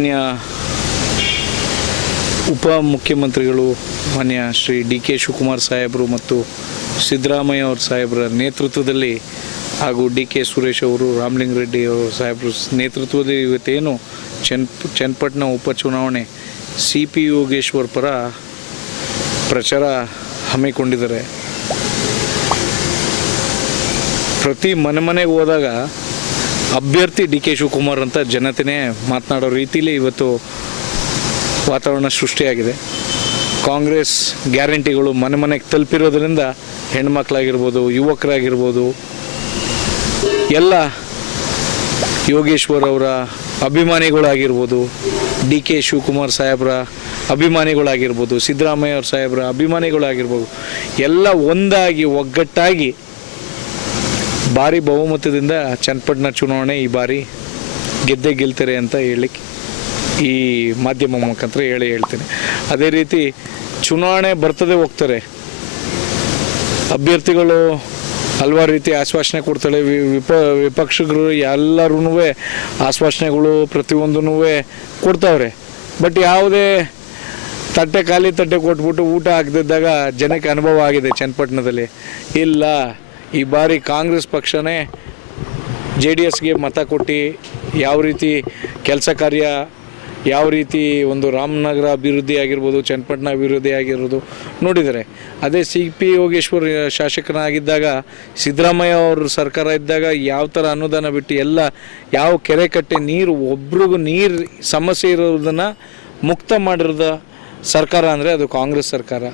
ಮಾನ್ಯ ಉಪ ಮುಖ್ಯಮಂತ್ರಿಗಳು, ಮಾನ್ಯ ಶ್ರೀ ಡಿ ಕೆ ಶಿವಕುಮಾರ್ ಸಾಹೇಬರು ಮತ್ತು ಸಿದ್ದರಾಮಯ್ಯ ಅವರ ಸಾಹೇಬರ ನೇತೃತ್ವದಲ್ಲಿ ಹಾಗೂ ಡಿ ಕೆ ಸುರೇಶ್ ಅವರು ರಾಮಲಿಂಗ ರೆಡ್ಡಿ ಅವರು ಸಾಹೇಬರ ನೇತೃತ್ವದಲ್ಲಿ ಇವತ್ತೇನು ಚನ್, ಚನ್ನಪಟ್ಟಣ ಉಪಚುನಾವಣೆ ಸಿ ಪಿ ಯೋಗೇಶ್ವರ್ ಪರ ಪ್ರಚಾರ ಹಮ್ಮಿಕೊಂಡಿದ್ದಾರೆ. ಪ್ರತಿ ಮನೆ ಮನೆಗೆ ಹೋದಾಗ ಅಭ್ಯರ್ಥಿ ಡಿ ಕೆ ಶಿವಕುಮಾರ್ ಅಂತ ಜನತೆನೇ ಮಾತನಾಡೋ ರೀತಿಯಲ್ಲಿ ಇವತ್ತು ವಾತಾವರಣ ಸೃಷ್ಟಿಯಾಗಿದೆ. ಕಾಂಗ್ರೆಸ್ ಗ್ಯಾರಂಟಿಗಳು ಮನೆ ಮನೆಗೆ ತಲುಪಿರೋದ್ರಿಂದ ಹೆಣ್ಮಕ್ಳಾಗಿರ್ಬೋದು, ಯುವಕರಾಗಿರ್ಬೋದು, ಎಲ್ಲ ಯೋಗೇಶ್ವರ್ ಅವರ ಅಭಿಮಾನಿಗಳಾಗಿರ್ಬೋದು, ಡಿ ಕೆ ಶಿವಕುಮಾರ್ ಸಾಹೇಬ್ರ ಅಭಿಮಾನಿಗಳಾಗಿರ್ಬೋದು, ಸಿದ್ದರಾಮಯ್ಯ ಅವ್ರ ಸಾಹೇಬ್ರ ಅಭಿಮಾನಿಗಳಾಗಿರ್ಬೋದು, ಎಲ್ಲ ಒಂದಾಗಿ ಒಗ್ಗಟ್ಟಾಗಿ ಭಾರಿ ಬಹುಮತದಿಂದ ಚನ್ನಪಟ್ಟಣ ಚುನಾವಣೆ ಈ ಬಾರಿ ಗೆದ್ದೇ ಗೆಲ್ತಾರೆ ಅಂತ ಹೇಳಲಿಕ್ಕೆ ಈ ಮಾಧ್ಯಮ ಮುಖಾಂತರ ಹೇಳಿ ಹೇಳ್ತೇನೆ. ಅದೇ ರೀತಿ ಚುನಾವಣೆ ಬರ್ತದೆ ಹೋಗ್ತಾರೆ. ಅಭ್ಯರ್ಥಿಗಳು ಹಲವಾರು ರೀತಿ ಆಶ್ವಾಸನೆ ಕೊಡ್ತಾಳೆ ವಿಪ, ವಿಪಕ್ಷಗಳು ಎಲ್ಲರೂ ಆಶ್ವಾಸನೆಗಳು ಪ್ರತಿಯೊಂದೂ ಕೊಡ್ತಾವ್ರೆ. ಬಟ್ ಯಾವುದೇ ತಟ್ಟೆ, ಖಾಲಿ ತಟ್ಟೆ ಕೊಟ್ಬಿಟ್ಟು ಊಟ ಹಾಕ್ದಿದ್ದಾಗ ಜನಕ್ಕೆ ಅನುಭವ ಆಗಿದೆ ಚನ್ನಪಟ್ಟಣದಲ್ಲಿ. ಇಲ್ಲ ಈ ಬಾರಿ ಕಾಂಗ್ರೆಸ್ ಪಕ್ಷನೇ ಜೆ ಡಿ ಎಸ್ಗೆ ಮತ ಕೊಟ್ಟು ಯಾವ ರೀತಿ ಕೆಲಸ ಕಾರ್ಯ, ಯಾವ ರೀತಿ ಒಂದು ರಾಮನಗರ ಅಭಿವೃದ್ಧಿ ಆಗಿರ್ಬೋದು, ಚನ್ನಪಟ್ಟಣ ಅಭಿವೃದ್ಧಿ ಆಗಿರ್ಬೋದು ನೋಡಿದರೆ, ಅದೇ ಸಿ ಪಿ ಯೋಗೇಶ್ವರ್ ಶಾಸಕನಾಗಿದ್ದಾಗ, ಸಿದ್ದರಾಮಯ್ಯ ಅವರು ಸರ್ಕಾರ ಇದ್ದಾಗ ಯಾವ ಥರ ಅನುದಾನ ಬಿಟ್ಟು ಎಲ್ಲ ಯಾವ ಕೆರೆ ಕಟ್ಟೆ, ನೀರು, ಒಬ್ರಿಗೂ ನೀರು ಸಮಸ್ಯೆ ಇರೋದನ್ನು ಮುಕ್ತ ಮಾಡಿರೋದ ಸರ್ಕಾರ ಅಂದರೆ ಅದು ಕಾಂಗ್ರೆಸ್ ಸರ್ಕಾರ.